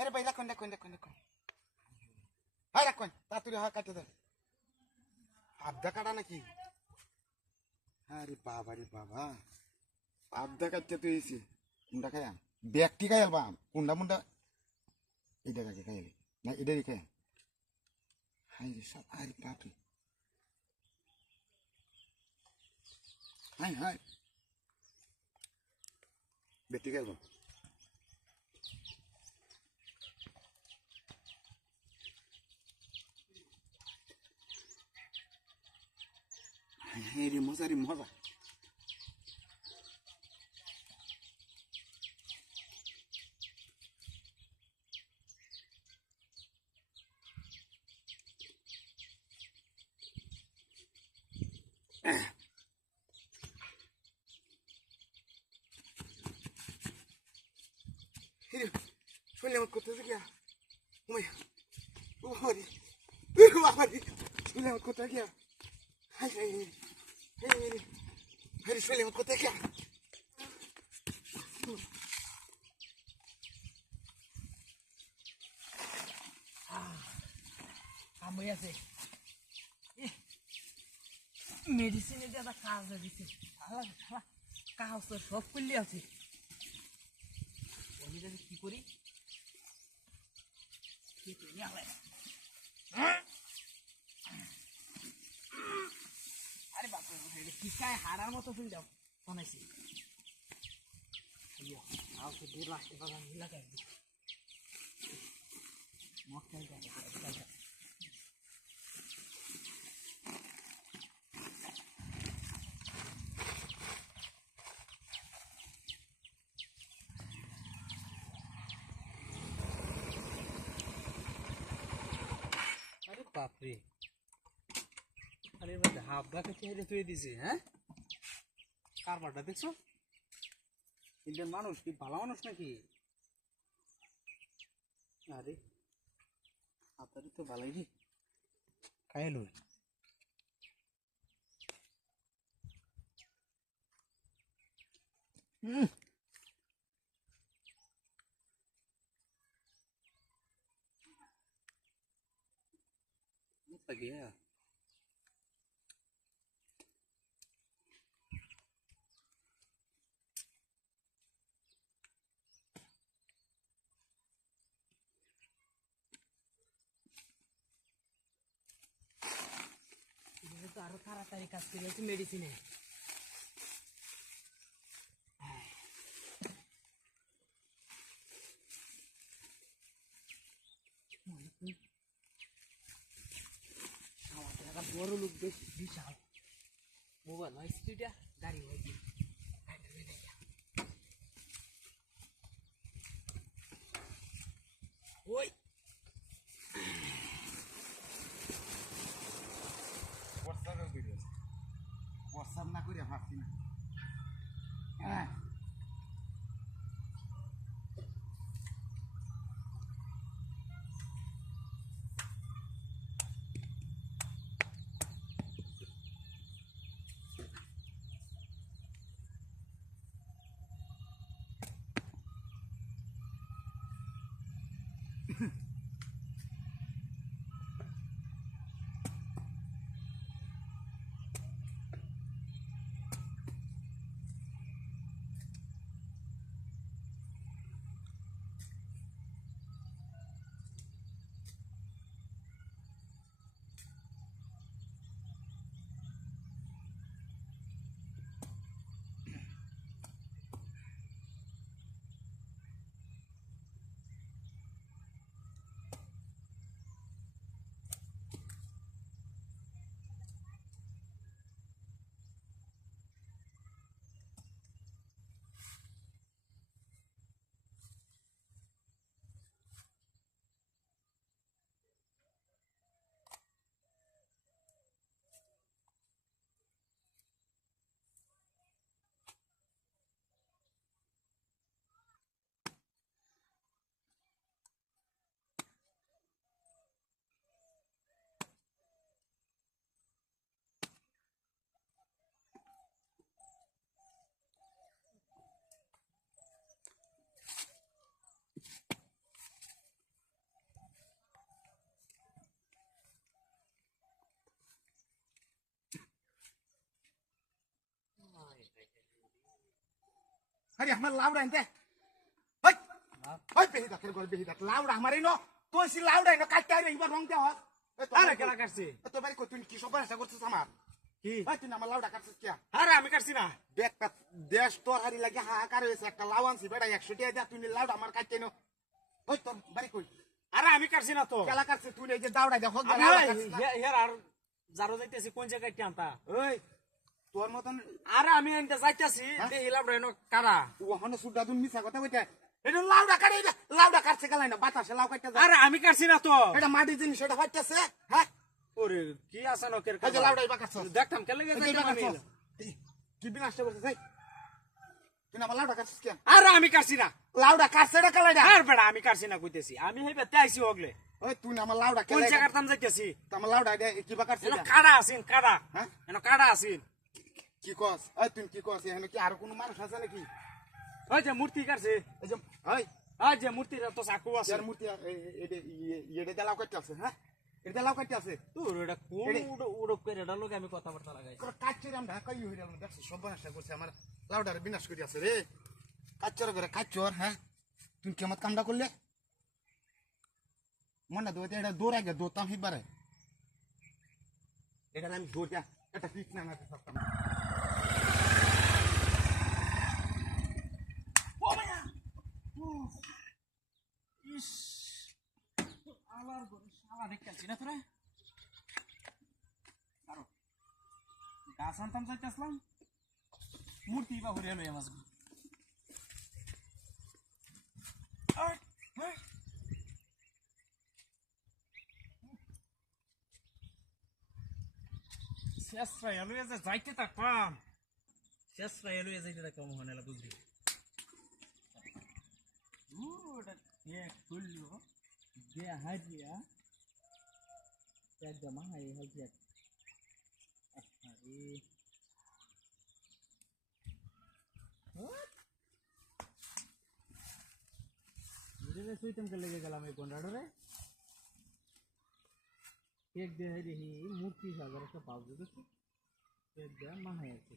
আরে ভাই রাখুন রাখুন রাখুন রাখুন হ্যাঁ রাখুন তাড়াতাড়ি হ্যাঁ কাটে দেন আবদা কাটা নাকি আরে বাবা রে বাবা আবদা কাটতে তো এসে কোনটা খায়া ব্যাগটি খাই আলবা কোনটা মুন্ডা এটা কাকে খাই না এটারই খায় হাই রে সব আরে বাপরে হাই হাই ব্যাগটি খাই আলবা রে মজা রে মজা শুনলে আমার কোথায় গিয়া ও বাবারি বাবারি শুনলে আমার কোথায় গিয়া হাই হাই হাই শুনলে আমার কোথায় গিয়া আমি আছে মেডিসিনে দাদা কাজ দিছে কাজ তো সব করলে আছে আমি যদি কি করি আরে বাপ কিসায় হারার মতো ফিল যাও বানাইছি দূর রাখতে পারলাম লাগাই মক্কাই বাপরে আরে হাফদাকে চেহারে তুই দিছে হ্যাঁ কারবারটা দেখছো ইন্ডিয়ান মানুষ কি ভালো মানুষ নাকি আরে হাফদারি তো ভালোই রে খাইলো गया तो आरो ताड़ाताड़ी काज करिए मेडिसिने বড় লোক বেশ বিশাল মোবাইল হয় স্পিডে গাড়ি হয় ওই WhatsApp না করে ভাবছি না আরে আমার লাউডা এনতে ওই ওই বেহি দাকের গল বেহি দাক লাউডা আমারই ন তুই সি লাউডা ন কাটতে আরে ইবার রং দেওয়া আরে কেলা কাটছি তো বাড়ি কই তুই কি সব আশা করছিস আমার কি ওই তুই আমার লাউডা কাটছিস কি আরে আমি কাটছি না একটা দেশ তোর হারি লাগে হাহাকার হয়েছে একটা লাউ আনছি বেটা 100 টাকা দিয়া তুই লাউডা আমার কাটতে ন ওই তোর বাড়ি কই আরে আমি কাটছি না তো কেলা কাটছিস তুই এই যে দাউড়া দেখো হের আর যারো যাইতেছি কোন জায়গায় টানতা ওই তোর মতন আরে আমি এনতে যাইতাছি দেহিলাম রে কারা ওখানে সুডা দুন মিছা কথা কইতে এটা লাউডা কাটে এটা লাউডা কাটছে কেলাই না বাতাসে লাউ কাটতে যায় আরে আমি কাটছি না তো এটা মাটি জিনিস এটা ফাটতেছে হ্যাঁ ওরে কি আছে নকের এই যে লাউডা ইবা কাটছস দেখতাম কেলে এই যে যাইতাম ইবা আমি কাটছস কি বিনাশ করছিস এই তুই আমার লাউডা কাটছিস কেন আরে আমি কাটছি না লাউডা কাটছে এটা কেলাই না আর বেড়া আমি কাটছি না কইতেছি আমি হেবে আইছি হগলে ওই তুই আমার লাউডা কোন কেলাই জায়গার তাম যাইতেছি আমার লাউডা কিবা কাটছে এনো কাড়া আছিন কাড়া হ্যাঁ এনো কাড়া আছিন কি কস ওই তুই কি কস এখানে কি আর কোনো মানুষ আছে নাকি ওই যে মূর্তি কাটছে এই যে ওই ওই যে মূর্তির তো চাকু আছে যার মূর্তি এটা লাউ কাটতে আছে হ্যাঁ এটা লাউ কাটতে আছে তোর এটা কোন উড়প করে এটা লোক আমি কথাবার্তা লাগাই কাচ্চের আমরা ঢাকাই হইরা দেখছি সব বানাসা করছে আমার লাউডার বিনাশ করি আছে রে কাচ্চর করে কাচ্চর হ্যাঁ তুই কেমন কামটা করলে মনে দৌড়ে এটা দৌড় আগে দৌড়তাম হিবারে এটা আমি দৌড়া এটা পিক না মারতে পারতাম ইস আলার গরে শালা দেখতাছি না তোরা কারো গাছ আনতাম যাইতাছলাম মূর্তি বা হরিয়া লইয়া মাছ শেষরা এলুয়ে যে যাইতে থাকতাম শেষরা এলুয়ে যাইতে থাকতাম মনে হলো বুঝলি ওটা খুললো দে হাজিয়া একদম হাজিয়া আরে বুঝে সুইতম কে লেগে গেলাম এই কোনডারে এক দে রে হি মূর্তি সাগর একটা পাও দেখছো এক দে মাহাই আছে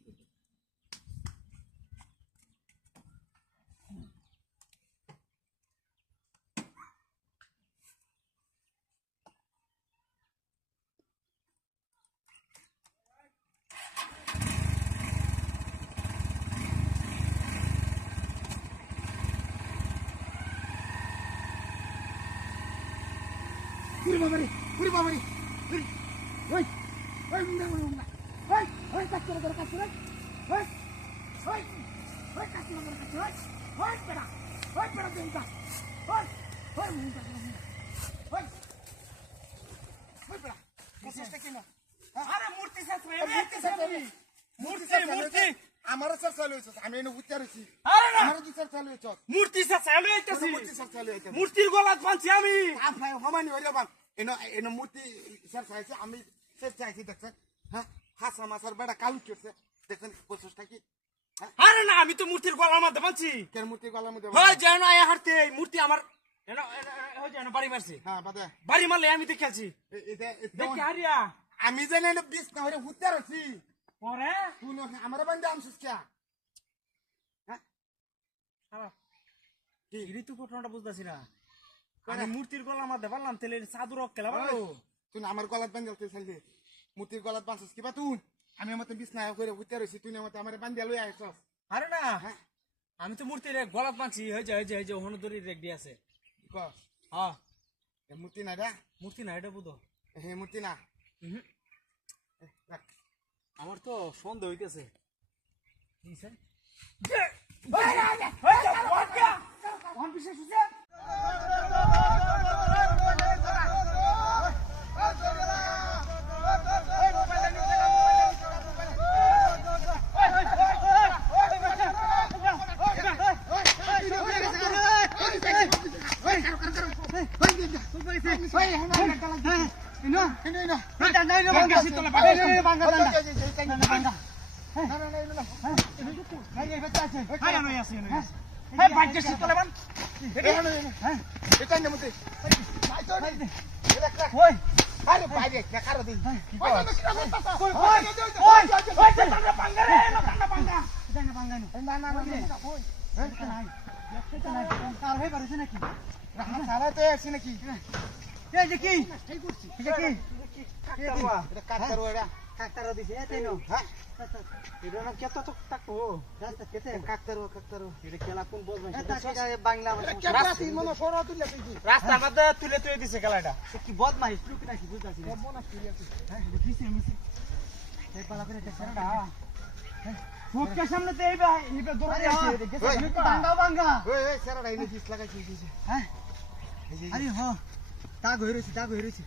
পুরি বাবারি ওই ওই মুন্ডা মুন্ডা ওই কাচ্চর করে কাচ্চর ওই ওই ওই কাচ্চর করে কাচ্চর ওই পেড়া দেউতা ওই মুন্ডা ওই পেড়া কসটা কিনা আরে মূর্তি সাথে মূর্তি মূর্তি আমার স্যার চালু হইছে আমি এনে উচ্চার হইছি আরে না আমার স্যার চালু হইছে মূর্তি সাথে চালু হইতাছি মূর্তি স্যার চালু হইছে মূর্তির গলাত বাঁধছি আমি আপনি হমানি হইলো বান এনে মূর্তি স্যার চাইছে আমি স্যার চাইছি দেখছেন হ্যাঁ হাসা মাসার বেড়া কালু করছে দেখছেন প্রসেসটা কি আরে না আমি তো মূর্তির গলার মধ্যে বাঁধছি কেন মূর্তি গলার মধ্যে হয় যেন আয়া হারতে এই মূর্তি আমার হয় যেন বাড়ি মারছে হ্যাঁ বাদে বাড়ি মারলে আমি দেখেছি এটা দেখি হারিয়া আমি জানি না বিষ না হইরে হুতে রছি পরে তুই আমার বান্দা আমছিস কে হ্যাঁ কি ঋতু ঘটনাটা বুঝতেছি না আমি মূর্তির গলার মধ্যে পারলাম তেলে চাদর কেলা পারলো তুই আমার গলাত বান্ধাল তুই চাইলে মূর্তির গলাত বাঁচিস কিবা তুই আমি আমার বিষ না হইরে হুতে রছি তুই আমার বান্ধিয়া লই আইছস আরে না আমি তো মূর্তির গলাত বাঁধছি হয়ে যে হনুদরি রেডি আছে ক হ্যাঁ মূর্তি না রে মূর্তি না এটা বুঝো হে মূর্তি না আমার তো সন্দেহ হইতেছে হ্যাঁ কার হয়ে পারেছে নাকি রাহা চালাতে আসছি নাকি এই যে কি এই করছি এই যে কি এটা কাটতারো এটা কাকতারা দিছে এ তেনো হ্যাঁ এটা না কত তো টাকো রাস্তা কেতে কাকতারো এটা কেলা কোন বলবেন এটা বাংলা ক্যামেরা মনে সরা তুলে তুই রাস্তার মধ্যে তুলে তুলে দিছে খেলাটা কি বদমাইশ তুই কি নাকি বুঝতাছি না বোনা তুই আছে হ্যাঁ কিসে মিছে এই পালা করে দেখছ না ফুটকে সামনে তে এইবা এইবা দৌড়ে আছে গেছে বাঙ্গা ওই সেরাটা এনে দিস লাগাইছি দিছে হ্যাঁ আরে হ দাগ হয়ে রইছে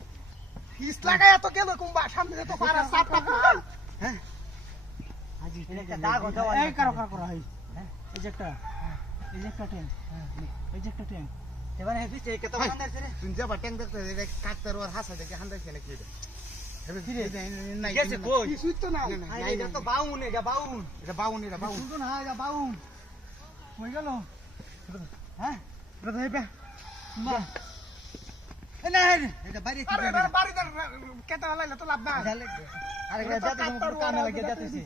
দিস লাগায় এত গেল কুম্বা সামনে তো পারা সাতটা কুম্বাল হ্যাঁ আজি একটা দাগ হটাও এই করো হাই হ্যাঁ এই যে একটা ট্যাঙ্ক এই যে একটা ট্যাঙ্ক এবারে হেবিছে কত বান্দা আছে রে তুই যা বাটেন দেখতে রে কাকতারো আর হাসা দেখে হান্দাই খেলে কি এটা নাই গেছে কই কিছুই তো না এটা তো বাউন এটা বাউন শুনুন হ্যাঁ এটা বাউন কই গেল হ্যাঁ দাদা হেবে মা এ না এটা বাইরে কি আরে বাড়ি দর কেটা লাইলে তো লাভ না আরে এটা যাতে কামে লাগে যাতেছে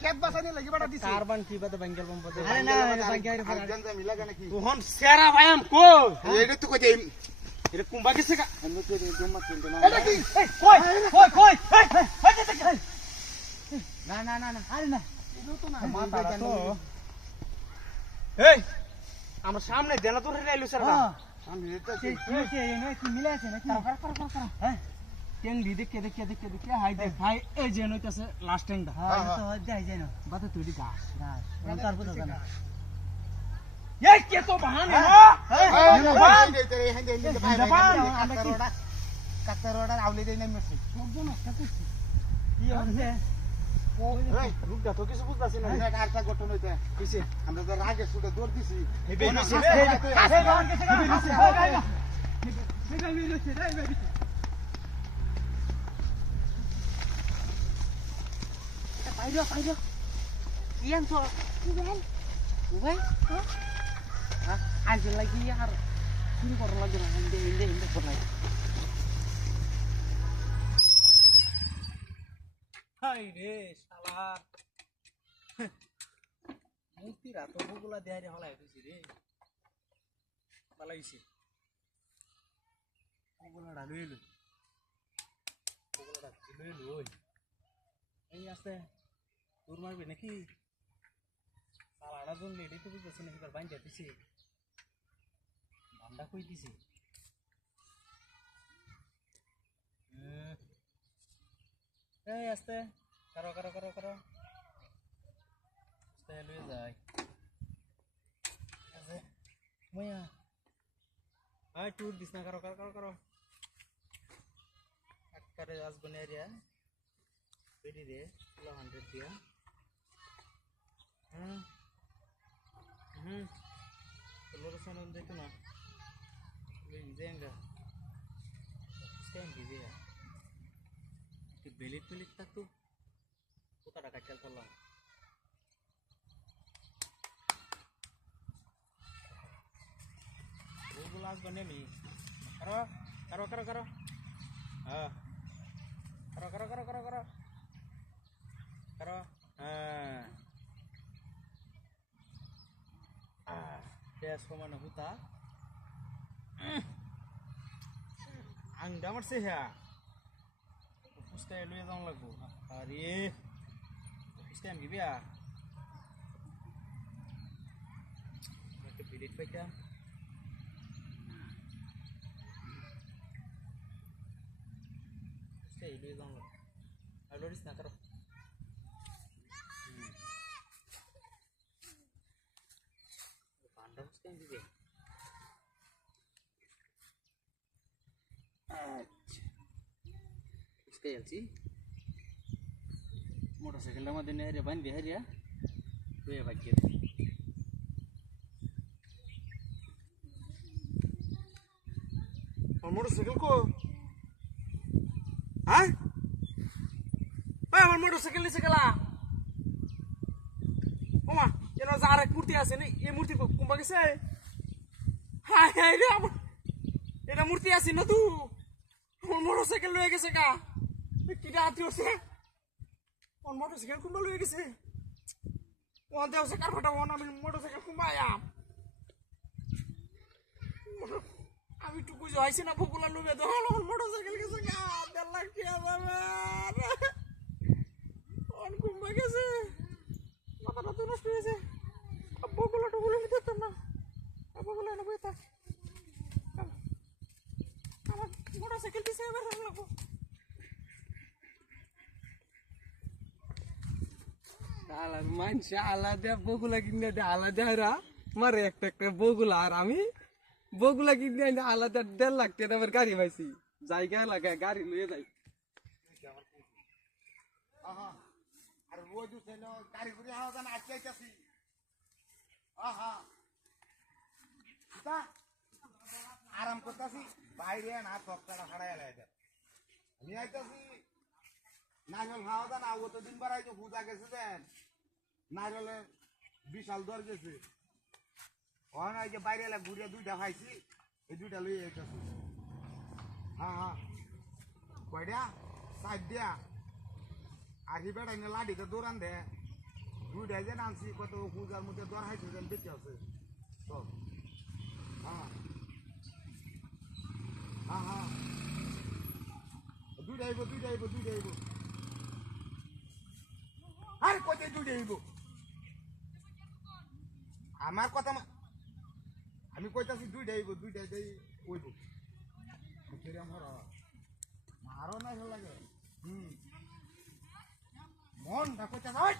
ক্যাপ বাসানি লাগি বড় দিছি কার্বন কি বাতে বাঙ্গেল বম বাতে আরে না বাঙ্গেল রে গঞ্জা মিলা গা নাকি তুহন সেরা ভাইম কো এটা তো কই দেই এটা কুম্বা গেছে কা আমি তো দেই জমা কিনতে না এটা কি কই না আরে না এটা তো না মাথা তো এই আমরা সামনে দেনা তো রেলু স্যার আমি এটা কি মিলে আছে নাকি কর হ্যাঁ ট্যাং দেখে হাই দেখ ভাই এই যে নইতাছে লাস্ট ট্যাংটা হ্যাঁ তো যাই যাই না বাতে তুই গাছ তার বুঝা জানা এই কে তো বাহানে কাকতারোটা আউলি দেই না মেসি কি হচ্ছে এই রূপটা তো কিছু বুঝতাছি না এটা আরেকটা ঘটনা হইছে কিসে আমরা তো রাগে সুদে দৌড় দিছি হেবে নিছে রে বাহান কেসে হেবে নিছে Pairo. Iyan to. Ubai. Hah? Anjir lagi ya har. Sini koron lagi nah. Inde koron lagi. Hai re, salah. Mukti rato bugula dehari halai tu sih re. Balai sih. Bugula dalu elu. Oi. এই আছে দূর মারবে নাকি সালাটা জন lady তো বুঝতেছি না এবার বাইন যাইতেছি ধান্দা কই দিছি এই আস্তে করো আস্তে লয়ে যাই আছে ময়া আই টুর দিস না করো আকারে আসবনে area Ready deh, 100 dia. Telur sana udah itu na. Ini enggak. Stand gitu ya. Di belit tak tuh. Kita ada kacau tolong. Gulas bane nih. Karo. Ah. Karo. Karo, gas kemana huta? Angda masih ya? Puskai lu yang lagu, hari, puskai gitu ya? Macam bilik baca. Puskai lu yang lagu, lalu di sana karo. Teruskan juga. Teruskan sih. Motorcycle lama dene area ban bihar ya. Dua bagian. motorcycle ko. Hah? আমার motorcycle নিচে গেলা ওমা কেন আর এক মূর্তি আছে না এই মূর্তি কুম্বা গেছে হাই হাই রে আমার এটা মূর্তি আছে না তু আমার মোটরসাইকেল লয়ে গেছে কা কিটা আতি হচ্ছে আমার মোটরসাইকেল কুম্বা লয়ে গেছে ও দেওছে কার ফাটা ও আমি মোটরসাইকেল কুমায়াম আমি টুকু যাইছি না ফুকুলা লুবে তো হলো মোটরসাইকেল গেছে গা 1.5 লাখ টাকা যাবে অন কুম্বা গেছে মাথাটা তো নষ্ট হয়েছে বগুলা টুকুলা নিতে তো না বগুলা না বইতা আমার মোটরসাইকেল দিছে এবার লাগবো আলাদা মানুষ আলাদা বগুলা কিনে দে আলাদা রা মারে একটা একটা বগুলা আর আমি বগুলা কিনে এনে আলাদা 1.5 লাখ টাকা আমার গাড়ি পাইছি জায়গা লাগায় গাড়ি লয়ে যাই আহা আর রোজ উঠে না গাড়ি করে হাওয়া জানা আইতাছি আহা তা আরাম করতেছি বাইরে না তপটাটা হারাই এলাইতে আমি আইতাছি নাইরল হাওয়া জানা ও তো দিন বাড়াই তো হুদা গেছে দেন নাইরলে বিশাল দর গেছে ওখানে এই যে বাইরে এলা ঘুরে 2টা খাইছি এই 2টা লই আইতাছি হ্যাঁ হ্যাঁ কয়টা 60 দিয়া আহি বেড়াই না লাঠিতে দৌড়ান দে 2টা যে নামছি কত হুজার মধ্যে দর হাইছে যেন বেঁচে আছে তো হ্যাঁ হ্যাঁ হ্যাঁ 2টা আইব 2টা আইব 2টা আইব আর কত 2টা আইব আমার কথা আমি কইতাছি 2টা আইব 2টা দেই কইব ফেরে আমার মারো না লাগে মন না কইতাছ ওই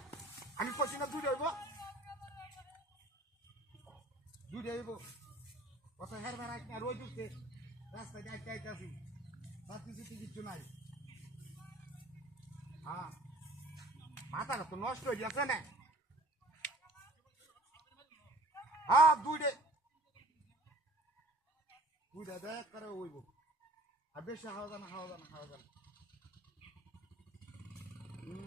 আমি কইছি না 2টা আইব 2টা আইব কত হেরবার একটা রোজ উঠতে রাস্তায় যাইতে আইতাছি সাথে সাথে কিছু নাই হ্যাঁ মাথাটা তো নষ্ট হয়ে যাচ্ছে না হ্যাঁ 2টা দেখ করে ওইব আর বেশি হাওয়া জানা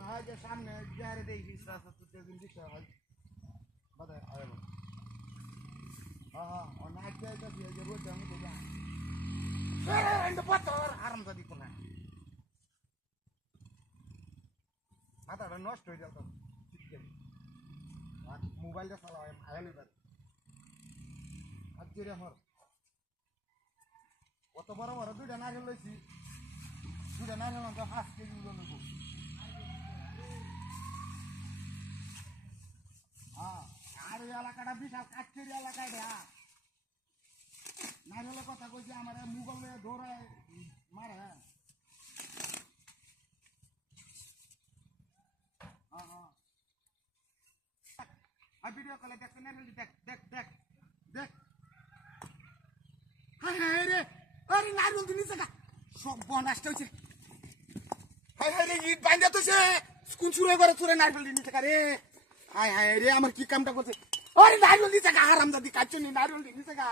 হয় যে সামনে যারে দেখি রাস্তা তো দিন দিতে হয় বাদে আইব হ্যাঁ অনেক জায়গা দিয়ে যে রোজ আমি তো যা এন্ড পাতর আরাম দাদি কোনা মাথাটা নষ্ট হয়ে যেত মোবাইলটা চালাও আয়ালি বার আজকে হর কত বড় বড় 2টা নারকেল লইছি 2টা নারকেল তো 5 কেজি ওজন নেব হ্যাঁ আর এই এলাকাটা বিশাল কাঠের এলাকা এটা নারকেলের কথা কইছি আমার মুগল লয়ে দৌড়ায় মারে হ্যাঁ হ্যাঁ আর ভিডিও কলে দেখতে নারকেল দেখ দেখ দেখ দেখ হ্যাঁ রে আরে নারকেল দিন জায়গা সব বনাসটা হইছে হাই হাই রে ইট বাইন্দা তো সে স্কুল শুরু করে তোরে নারকেল দিন জায়গা রে হাই হাই রে আমার কি কামটা করছে আরে নারকেল দিন জায়গা হারামজাদি কাচ্চনি নারকেল দিন জায়গা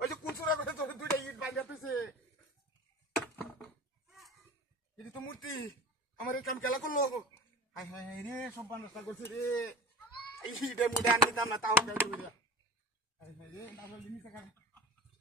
ওই যে কুল শুরু করে তোরে 2টা ইট বাইন্দা তোছে এটি তো মূর্তি আমার এই কাম কেলা করলো হাই হাই রে সব বনাসটা করছে রে এই ইটে মুডে আনি দাম না তাও গাই রে হাই হাই রে নারকেল দিন জায়গা